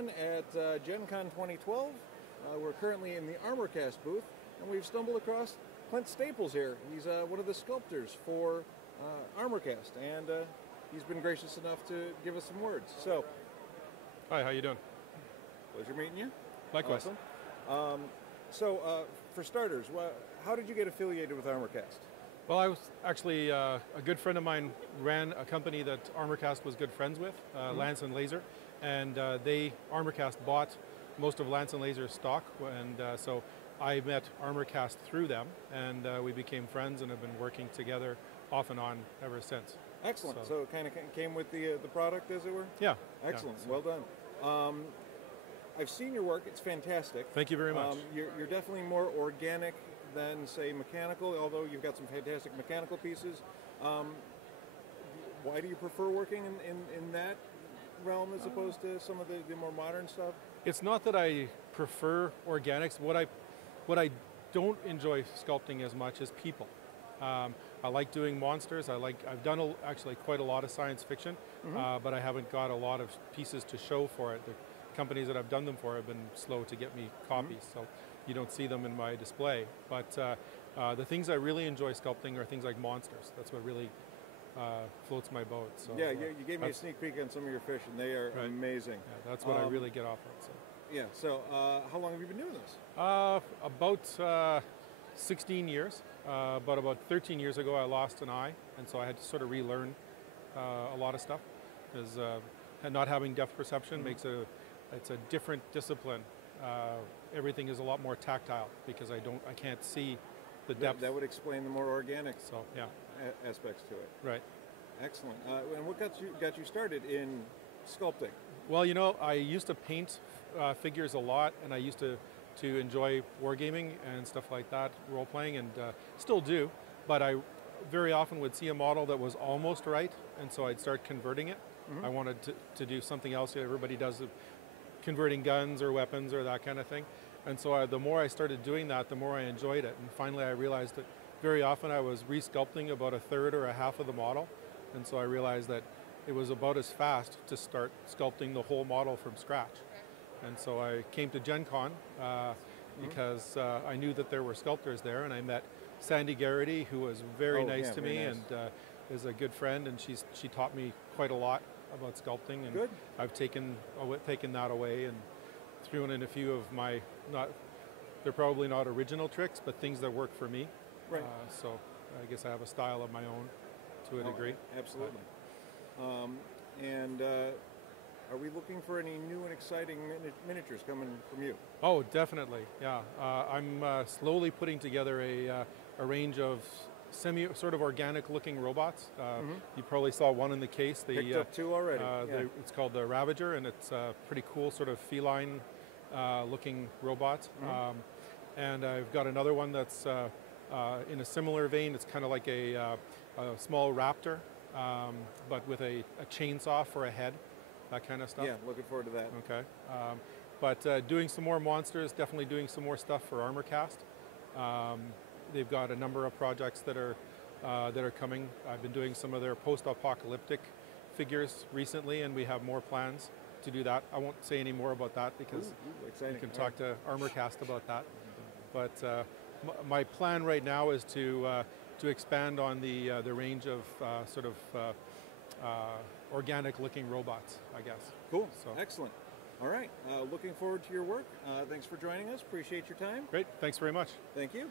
again at GenCon 2012. We're currently in the Armorcast booth, and we've stumbled across Clint Staples here. He's one of the sculptors for Armorcast, and he's been gracious enough to give us some words. So, hi, how you doing? Pleasure meeting you. Likewise. Awesome. For starters, how did you get affiliated with Armorcast? Well, I was actually a good friend of mine ran a company that Armorcast was good friends with, Lance and Laser, and Armorcast bought most of Lance and Laser's stock, and so I met Armorcast through them, and we became friends and have been working together off and on ever since. Excellent. So it kind of came with the product, as it were? Yeah. Excellent. Yeah, so. Well done. I've seen your work. It's fantastic. Thank you very much. You're definitely more organic than, say, mechanical, although you've got some fantastic mechanical pieces. Why do you prefer working in that realm as opposed to some of the more modern stuff? It's not that I prefer organics. What I don't enjoy sculpting as much is people. I like doing monsters. I've done actually quite a lot of science fiction, but I haven't got a lot of pieces to show for it. The companies that I've done them for have been slow to get me copies, so you don't see them in my display. But the things I really enjoy sculpting are things like monsters. That's what really floats my boat. So, yeah, you gave me a sneak peek on some of your fish, and they are amazing. Yeah, that's what I really get off of. So. Yeah. So how long have you been doing this? About 16 years. But about 13 years ago, I lost an eye, and so I had to sort of relearn a lot of stuff. Because not having depth perception makes it's a different discipline. Everything is a lot more tactile because I can't see the depth. That would explain the more organic aspects to it. Right. Excellent. And what got you started in sculpting? Well, I used to paint figures a lot, and I used to enjoy wargaming and stuff like that, role playing, and still do. But I very often would see a model that was almost right, and so I'd start converting it. I wanted to do something else that everybody does, converting guns or weapons or that kind of thing. And so the more I started doing that, the more I enjoyed it. And finally I realized that very often I was resculpting about a third or a half of the model. And so I realized that it was about as fast to start sculpting the whole model from scratch. And so I came to GenCon because I knew that there were sculptors there, and I met Sandy Garrity, who was very nice to me, and is a good friend, and she taught me quite a lot about sculpting, and I've taken that away and thrown in a few of my they're probably not original tricks, but things that work for me. Right. So I guess I have a style of my own to a degree. Absolutely. Are we looking for any new and exciting miniatures coming from you? Oh, definitely. Yeah, I'm slowly putting together a range of sort of organic-looking robots. You probably saw one in the case. Picked up two already. It's called the Ravager, and it's a pretty cool sort of feline-looking robot. And I've got another one that's in a similar vein. It's kind of like a small raptor, but with a chainsaw for a head. That kind of stuff. Yeah, looking forward to that. Okay. But doing some more monsters, definitely doing some more stuff for Armorcast. They've got a number of projects that are coming. I've been doing some of their post-apocalyptic figures recently, and we have more plans to do that. I won't say any more about that because you can talk to Armorcast about that. But my plan right now is to expand on the range of sort of organic-looking robots, I guess. Cool. So. Excellent. All right. Looking forward to your work. Thanks for joining us. Appreciate your time. Great. Thanks very much. Thank you.